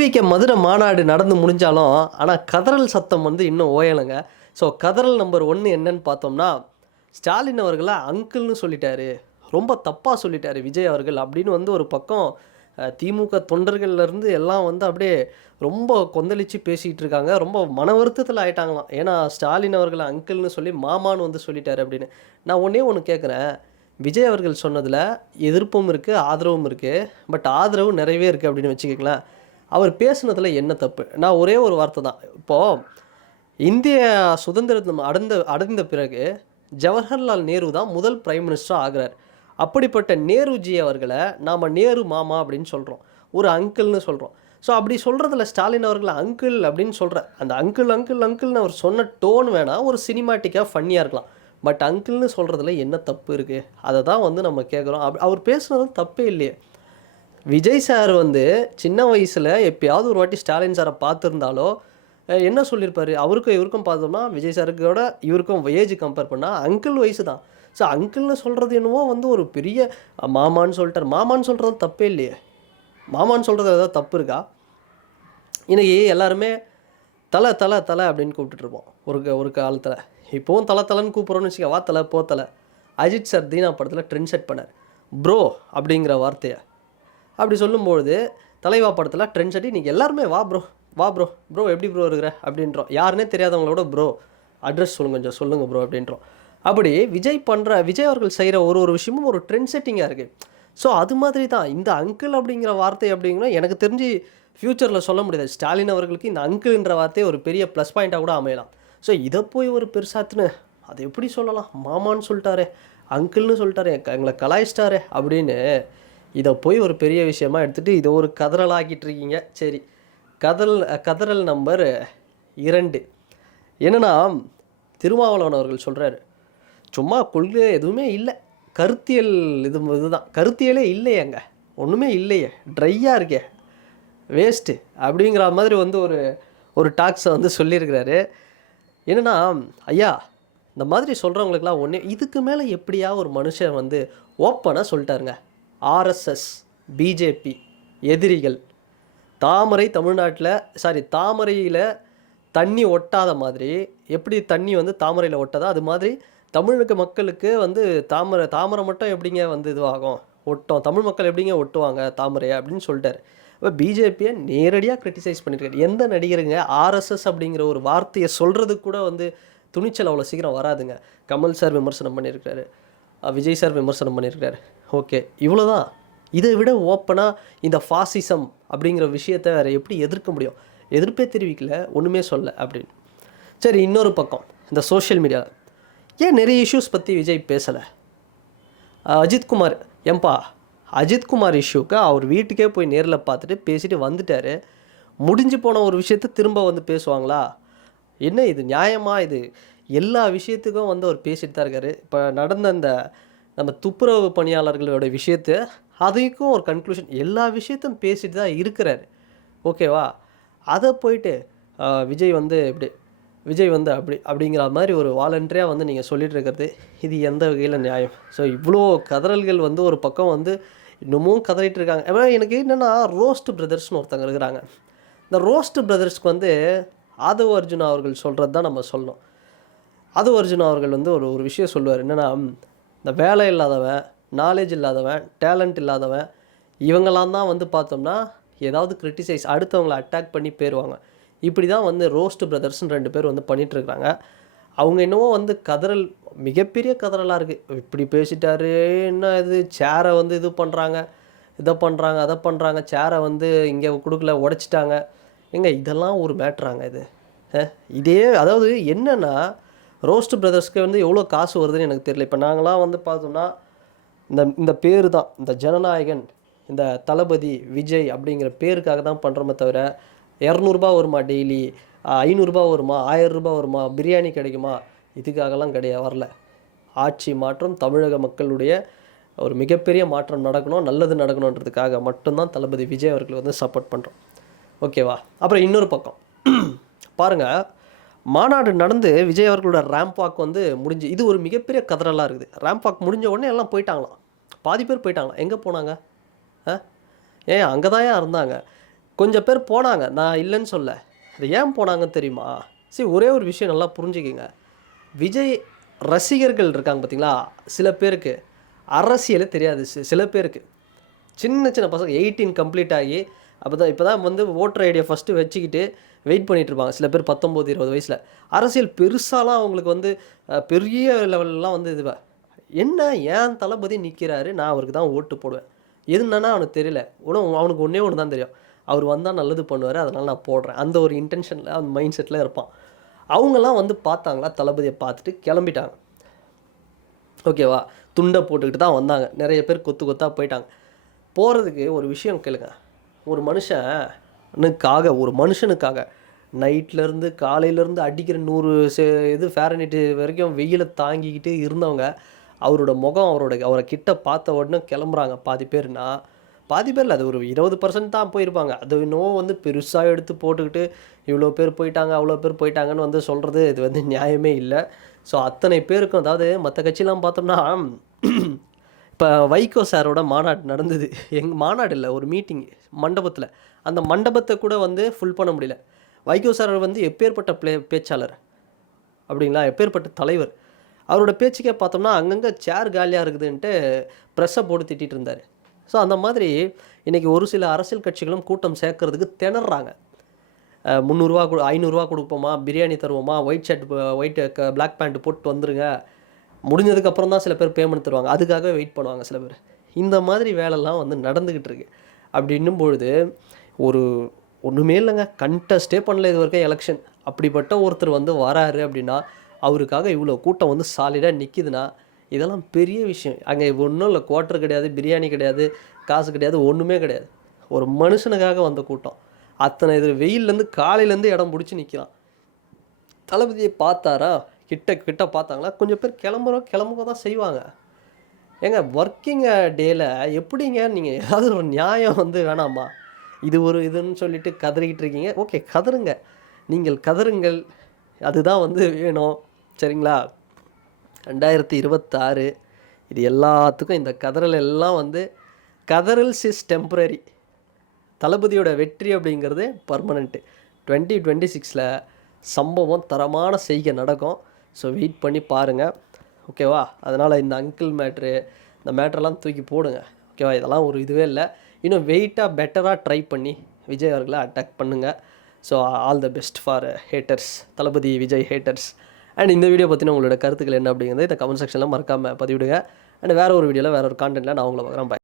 TVK Madurai மாநாடு நடந்து முடிஞ்சாலும் ஆனால் கதறல் சத்தம் வந்து இன்னும் ஓயலைங்க. ஸோ கதறல் நம்பர் 1 என்னன்னு பார்த்தோம்னா, ஸ்டாலின் அவர்கள அங்கிள்னு சொல்லிட்டாரு. ரொம்ப தப்பாக சொல்லிட்டாரு விஜய் அவர்கள் அப்படின்னு வந்து ஒரு பக்கம் திமுக தொண்டர்கள்லேருந்து எல்லாம் வந்து அப்படியே ரொம்ப கொந்தளிச்சு பேசிகிட்டு இருக்காங்க. ரொம்ப மன வருத்தத்தில் ஆயிட்டாங்களாம். ஏன்னா ஸ்டாலின் அவர்கள் அங்கிள்னு சொல்லி மாமான்னு வந்து சொல்லிட்டாரு அப்படின்னு. நான் ஒன்றே ஒன்று கேட்குறேன். விஜய் அவர்கள் சொன்னதில் எதிர்ப்பும் இருக்குது, ஆதரவும் இருக்குது. பட் ஆதரவு நிறையவே இருக்குது அப்படின்னு வச்சுக்கோங்களேன். அவர் பேசுனதில் என்ன தப்பு? நான் ஒரே ஒரு வார்த்தை தான். இப்போது இந்திய சுதந்திரம் அடைந்த பிறகு ஜவஹர்லால் நேரு தான் முதல் பிரைம் மினிஸ்டராக ஆகிறார். அப்படிப்பட்ட நேருஜி அவர்களை நாம் நேரு மாமா அப்படின்னு சொல்கிறோம், ஒரு அங்கிள்னு சொல்கிறோம். ஸோ அப்படி சொல்கிறதுல ஸ்டாலின் அவர்கள் அங்கிள் அப்படின்னு சொல்கிற அந்த அங்கிள் அங்கிள் அங்கிள்னு அவர் சொன்ன டோன் வேணால் ஒரு சினிமாட்டிக்காக ஃபன்னியாக இருக்கலாம். பட் அங்கிள்னு சொல்கிறதுல என்ன தப்பு இருக்குது? அதை தான் வந்து நம்ம கேட்குறோம். அவர் பேசுனது தப்பே இல்லையே. விஜய் சார் வந்து சின்ன வயசில் எப்பயாவது ஒரு வாட்டி ஸ்டாலின் சாரை பார்த்துருந்தாலோ என்ன சொல்லியிருப்பார்? அவருக்கும் இவருக்கும் பார்த்தோம்னா விஜய் சாருக்கோட இவருக்கும் ஏஜ் கம்பேர் பண்ணால் அங்கிள் வயசு தான். ஸோ அங்கிள்னு சொல்கிறது என்னவோ வந்து ஒரு பெரிய மாமான்னு சொல்லிட்டார். மாமான்னு சொல்கிறது தப்பே இல்லையே. மாமான்னு சொல்கிறது ஏதாவது தப்பு இருக்கா? இன்றைக்கி எல்லாருமே தலை தலை தலை அப்படின்னு கூப்பிட்டுருப்போம் ஒரு காலத்தில். இப்போவும் தலை தலைன்னு கூப்பிட்றோன்னு வச்சுக்க, வா தலை போ தலை. அஜித் சார் தீனா படத்தில் ட்ரெண்ட் செட் பண்ணார், ப்ரோ அப்படிங்கிற வார்த்தையை. அப்படி சொல்லும்பொழுது தலைவா படத்தில் ட்ரெண்ட் செட் இன்றைக்கி எல்லாருமே வா ப்ரோ வா ப்ரோ, ப்ரோ எப்படி ப்ரோ இருக்கிற அப்படின்றோம். யாருன்னே தெரியாதவங்களோட ப்ரோ அட்ரஸ் கொஞ்சம் சொல்லுங்கள் ப்ரோ அப்படின்றோம். அப்படி விஜய் அவர்கள் செய்கிற ஒரு விஷயமும் ஒரு ட்ரெண்ட் செட்டிங்காக இருக்குது. ஸோ அது மாதிரி தான் இந்த அங்கிள் அப்படிங்கிற வார்த்தை அப்படிங்கிற எனக்கு தெரிஞ்சு ஃப்யூச்சரில் சொல்ல முடியாது. ஸ்டாலின் அவர்களுக்கு இந்த அங்கிள்ன்ற வார்த்தையை ஒரு பெரிய ப்ளஸ் பாயிண்ட்டாக கூட அமையலாம். ஸோ இதை போய் ஒரு பெருசாத்துன்னு அதை எப்படி சொல்லலாம்? மாமான்னு சொல்லிட்டாரே, அங்கிள்னு சொல்லிட்டாரே, எங்களை கலாய்ச்சிட்டாரே அப்படின்னு இதை போய் ஒரு பெரிய விஷயமாக எடுத்துகிட்டு இதை ஒரு கதறலாக்கிட்டு இருக்கீங்க. சரி, கதறல் நம்பர் 2 என்னென்னா, திருமாவளவன் அவர்கள் சொல்கிறாரு, சும்மா கொள்கை எதுவுமே இல்லை, கருத்தியல் இதுதான், கருத்தியலே இல்லையேங்க, ஒன்றுமே இல்லையே, ட்ரையாக இருக்கே, வேஸ்ட்டு அப்படிங்கிற மாதிரி வந்து ஒரு டாக்ஸை வந்து சொல்லியிருக்கிறாரு. என்னென்னா, ஐயா இந்த மாதிரி சொல்கிறவங்களுக்கெல்லாம் ஒன்றே, இதுக்கு மேலே எப்படியா ஒரு மனுஷன் வந்து ஓப்பனாக சொல்லிட்டாருங்க. ஆர்எஸ்எஸ், பிஜேபி எதிரிகள், தாமரையில் தண்ணி ஒட்டாத மாதிரி, எப்படி தண்ணி வந்து தாமரையில் ஒட்டாதோ அது மாதிரி தமிழக மக்களுக்கு வந்து தாமரை மட்டும் எப்படிங்க வந்து இதுவாகும், ஒட்டும், தமிழ் மக்கள் எப்படிங்க ஒட்டுவாங்க தாமரையை அப்படின்னு சொல்லிட்டாரு. இப்போ பிஜேபியை நேரடியாக கிரிட்டிசைஸ் பண்ணியிருக்காரு. எந்த நடிகருங்க ஆர்எஸ்எஸ் அப்படிங்கிற ஒரு வார்த்தையை சொல்கிறதுக்கு கூட வந்து துணிச்சல் அவ்வளோ சீக்கிரம் வராதுங்க. கமல் சார் விமர்சனம் பண்ணியிருக்காரு, விஜய் சார் விமர்சனம் பண்ணியிருக்காரு. ஓகே, இவ்வளோதான். இதை விட ஓப்பனாக இந்த ஃபாசிசம் அப்படிங்கிற விஷயத்தை வேறு எப்படி எதிர்க்க முடியும்? எதிர்ப்பே தெரிவிக்கல, ஒன்றுமே சொல்ல அப்படின்னு. சரி, இன்னொரு பக்கம் இந்த சோஷியல் மீடியாவில் ஏன் நிறைய இஷ்யூஸ் பற்றி விஜய் பேசலை? அஜித்குமார், ஏன்பா அஜித்குமார் இஷ்யூக்கு அவர் வீட்டுக்கே போய் நேரில் பார்த்துட்டு பேசிட்டு வந்துட்டார். முடிஞ்சு போன ஒரு விஷயத்தை திரும்ப வந்து பேசுவாங்களா? என்ன இது நியாயமா? இது எல்லா விஷயத்துக்கும் வந்து அவர் பேசிட்டு தான் இருக்கார். இப்போ நடந்த நம்ம துப்புரவு பணியாளர்களோட விஷயத்தை அதுக்கும் ஒரு கன்க்ளூஷன், எல்லா விஷயத்தையும் பேசிட்டு தான் இருக்கிறார். ஓகேவா? அதை போயிட்டு விஜய் வந்து அப்படிங்கிற மாதிரி ஒரு வாலண்டரியாக வந்து நீங்கள் சொல்லிட்டு இருக்கிறது, இது எந்த வகையில் நியாயம்? ஸோ இவ்வளோ கதறல்கள் வந்து ஒரு பக்கம் வந்து இன்னமும் கதறிட்டு இருக்காங்க. எனக்கு என்னென்னா, ரோஸ்ட் பிரதர்ஸ்னு ஒருத்தங்க இருக்கிறாங்க. இந்த ரோஸ்ட் பிரதர்ஸ்க்கு வந்து ஆதவ் அர்ஜுனா அவர்கள் சொல்கிறது தான் நம்ம சொல்லணும். ஆதவ் அர்ஜுனா அவர்கள் வந்து ஒரு விஷயம் சொல்லுவார். என்னென்னா, இந்த வேலை இல்லாதவன், நாலேஜ் இல்லாதவன், டேலண்ட் இல்லாதவன், இவங்கெல்லாம் தான் வந்து பார்த்தோம்னா ஏதாவது கிரிட்டிசைஸ், அடுத்தவங்களை அட்டாக் பண்ணி போயிடுவாங்க. இப்படி தான் வந்து ரோஸ்ட் பிரதர்ஸ்னு 2 பேர் வந்து பண்ணிகிட்ருக்குறாங்க. அவங்க என்னவோ வந்து கதறல், மிகப்பெரிய கதறலாக இருக்குது. இப்படி பேசிட்டாரு, என்ன இது, சேரை வந்து இது பண்ணுறாங்க, இதை பண்ணுறாங்க, அதை பண்ணுறாங்க, சேரை வந்து இங்கே கொடுக்கல, உடைச்சிட்டாங்க. இதெல்லாம் ஒரு மேட்ராங்க இது? இதே அதாவது என்னென்னா, ரோஸ்ட் பிரதர்ஸ்க்கு வந்து எவ்வளோ காசு வருதுன்னு எனக்கு தெரியல. இப்போ நாங்களாம் வந்து பார்த்தோம்னா இந்த பேர் தான், இந்த ஜனநாயகன், இந்த தளபதி விஜய் அப்படிங்கிற பேருக்காக தான் பண்ணுறோமே தவிர, 200 வருமா டெய்லி, 500 வருமா, 1000 வருமா, பிரியாணி கிடைக்குமா, இதுக்காகலாம் வரல. ஆட்சி மாற்றம், தமிழக மக்களுடைய ஒரு மிகப்பெரிய மாற்றம் நடக்கணும், நல்லது நடக்கணுன்றதுக்காக மட்டும்தான் தளபதி விஜய் அவர்கள் வந்து சப்போர்ட் பண்ணுறோம். ஓகேவா? அப்புறம் இன்னொரு பக்கம் பாருங்கள், மாநாடு நடந்து விஜய் அவர்களோட ரேம்ப் வாக் வந்து முடிஞ்சு, இது ஒரு மிகப்பெரிய கதறலாக இருக்குது. ரேம்ப் வாக் முடிஞ்ச உடனே எல்லாம் போயிட்டாங்களாம், பாதி பேர் போயிட்டாங்களாம். எங்கே போனாங்க? ஏன் அங்கே தான் இருந்தாங்க. கொஞ்சம் பேர் போனாங்க, நான் இல்லைன்னு சொல்ல. அது ஏன் போனாங்கன்னு தெரியுமா? சரி, ஒரே ஒரு விஷயம் நல்லா புரிஞ்சுக்கிங்க. விஜய் ரசிகர்கள் இருக்காங்க பார்த்தீங்களா, சில பேருக்கு அரசியலே தெரியாது. சில பேருக்கு சின்ன சின்ன பசங்க 18 கம்ப்ளீட் ஆகி இப்போ தான் வந்து ஓட்டர் ஐடியை ஃபஸ்ட்டு வச்சுக்கிட்டு வெயிட் பண்ணிகிட்ருப்பாங்க. சில பேர் 19, 20 வயசில். அரசியல் பெருசாலாம் அவங்களுக்கு வந்து பெரிய லெவல்லாம் வந்து என்ன ஏன் தளபதி நிற்கிறாரு, நான் அவருக்கு தான் ஓட்டு போடுவேன். எதுனானா அவனுக்கு தெரியல. அவனுக்கு ஒன்றே ஒன்று தான் தெரியும். அவர் வந்தால் நல்லது பண்ணுவார், அதனால் நான் போடுறேன். அந்த ஒரு இன்டென்ஷனில், அந்த மைண்ட் செட்டில் இருப்பான். அவங்கெல்லாம் வந்து பார்த்தாங்களா, தளபதியை பார்த்துட்டு கிளம்பிட்டாங்க. ஓகேவா? துண்டை போட்டுக்கிட்டு தான் வந்தாங்க. நிறைய பேர் கொத்து கொத்தாக போயிட்டாங்க. போகிறதுக்கு ஒரு விஷயம் கேளுங்க. ஒரு மனுஷனுக்காக நைட்லேருந்து காலையிலேருந்து அடிக்கிற 100 ஃபேரனைட் வரைக்கும் வெயிலை தாங்கிக்கிட்டு இருந்தவங்க, அவரோட முகம் அவரை கிட்ட பார்த்த உடனே கிளம்புறாங்க. பாதி பேரில் அது ஒரு 20% தான் போயிருப்பாங்க. அது இன்னும் வந்து பெருசாக எடுத்து போட்டுக்கிட்டு இவ்வளோ பேர் போயிட்டாங்க, அவ்வளோ பேர் போயிட்டாங்கன்னு வந்து சொல்கிறது இது வந்து நியாயமே இல்லை. ஸோ அத்தனை பேருக்கும், அதாவது மற்ற கட்சியெலாம் பார்த்தோம்னா, இப்போ வைகோ சாரோட மாநாடு நடந்தது. மாநாடு இல்லை, ஒரு மீட்டிங் மண்டபத்தில். அந்த மண்டபத்தை கூட வந்து ஃபுல் பண்ண முடியல. வைகோ சார் வந்து எப்பேற்பட்ட பேச்சாளர் அப்படிங்களா, எப்பேற்பட்ட தலைவர். அவரோட பேச்சுக்கே பார்த்தோம்னா அங்கங்கே சேர் காலியாக இருக்குதுன்ட்டு ப்ரெஸ்ஸை போட்டு திட்டிகிட்டு இருந்தார். ஸோ அந்த மாதிரி இன்றைக்கி ஒரு சில அரசியல் கட்சிகளும் கூட்டம் சேர்க்கறதுக்கு திணறாங்க. 300 500 கொடுப்போமா, பிரியாணி தருவோமா, ஒயிட் பிளாக் பேண்ட் போட்டு வந்துருங்க, முடிஞ்சதுக்கப்புறம் தான் சில பேர் பேமெண்ட் தருவாங்க, அதுக்காகவே வெயிட் பண்ணுவாங்க சில பேர். இந்த மாதிரி வேலைலாம் வந்து நடந்துக்கிட்டு இருக்கு. அப்படின்னும் பொழுது ஒன்றுமே இல்லைங்க, கண்டஸ்டே பண்ணல இது வரைக்கும் எலெக்ஷன். அப்படிப்பட்ட ஒருத்தர் வந்து வராரு அப்படின்னா, அவருக்காக இவ்வளோ கூட்டம் வந்து சாலிடாக நிற்கிதுன்னா, இதெல்லாம் பெரிய விஷயம். அங்கே ஒன்றும் இல்லை, குவார்ட்டர் கிடையாது, பிரியாணி கிடையாது, காசு கிடையாது, ஒன்றுமே கிடையாது. ஒரு மனுஷனுக்காக வந்த கூட்டம். அத்தனை இது வெயிலேருந்து காலையிலேருந்து இடம் பிடிச்சி நிற்கிறான். தளபதியை பார்த்தாரா, கிட்ட பார்த்தாங்களா, கொஞ்சம் பேர் கிளம்புக தான் செய்வாங்க. ஏங்க ஒர்க்கிங் டேயில் எப்படிங்க நீங்கள் ஏதாவது ஒரு நியாயம் வந்து வேணாமா? இதுன்னு சொல்லிட்டு கதறிக்கிட்டு இருக்கீங்க. ஓகே, கதறுங்க, நீங்கள் கதறுங்கள், அதுதான் வந்து வேணும். சரிங்களா? 2026 இது எல்லாத்துக்கும் இந்த கதறல் எல்லாம் வந்து கதறல்ஸ் இஸ் டெம்பரரி. தளபதியோட வெற்றி அப்படிங்கிறது பர்மனெண்ட்டு. 2026 சம்பவம் தரமான செய்கை நடக்கும். ஸோ வெயிட் பண்ணி பாருங்கள். ஓகேவா? அதனால் இந்த அங்கிள் மேட்ரு, இந்த மேட்ரெல்லாம் தூக்கி போடுங்க. ஓகேவா? இதெல்லாம் ஒரு இதுவே இல்லை. இன்னும் வெயிட்டாக பெட்டராக ட்ரை பண்ணி விஜய் அவர்களை அட்டாக் பண்ணுங்கள். So all the best for haters, Thalapathy Vijay haters. And இந்த வீடியோ பற்றின உங்களோட கருத்துக்கள் என்ன அப்படிங்கிறது இந்த கமெண்ட் செக்ஷனில் மறக்காமல் பதிவிடுங்க. அண்ட் வேறு ஒரு வீடியோவில் வேறு ஒரு கான்டென்ட்டில் நான் உங்களை பார்க்குறேன்.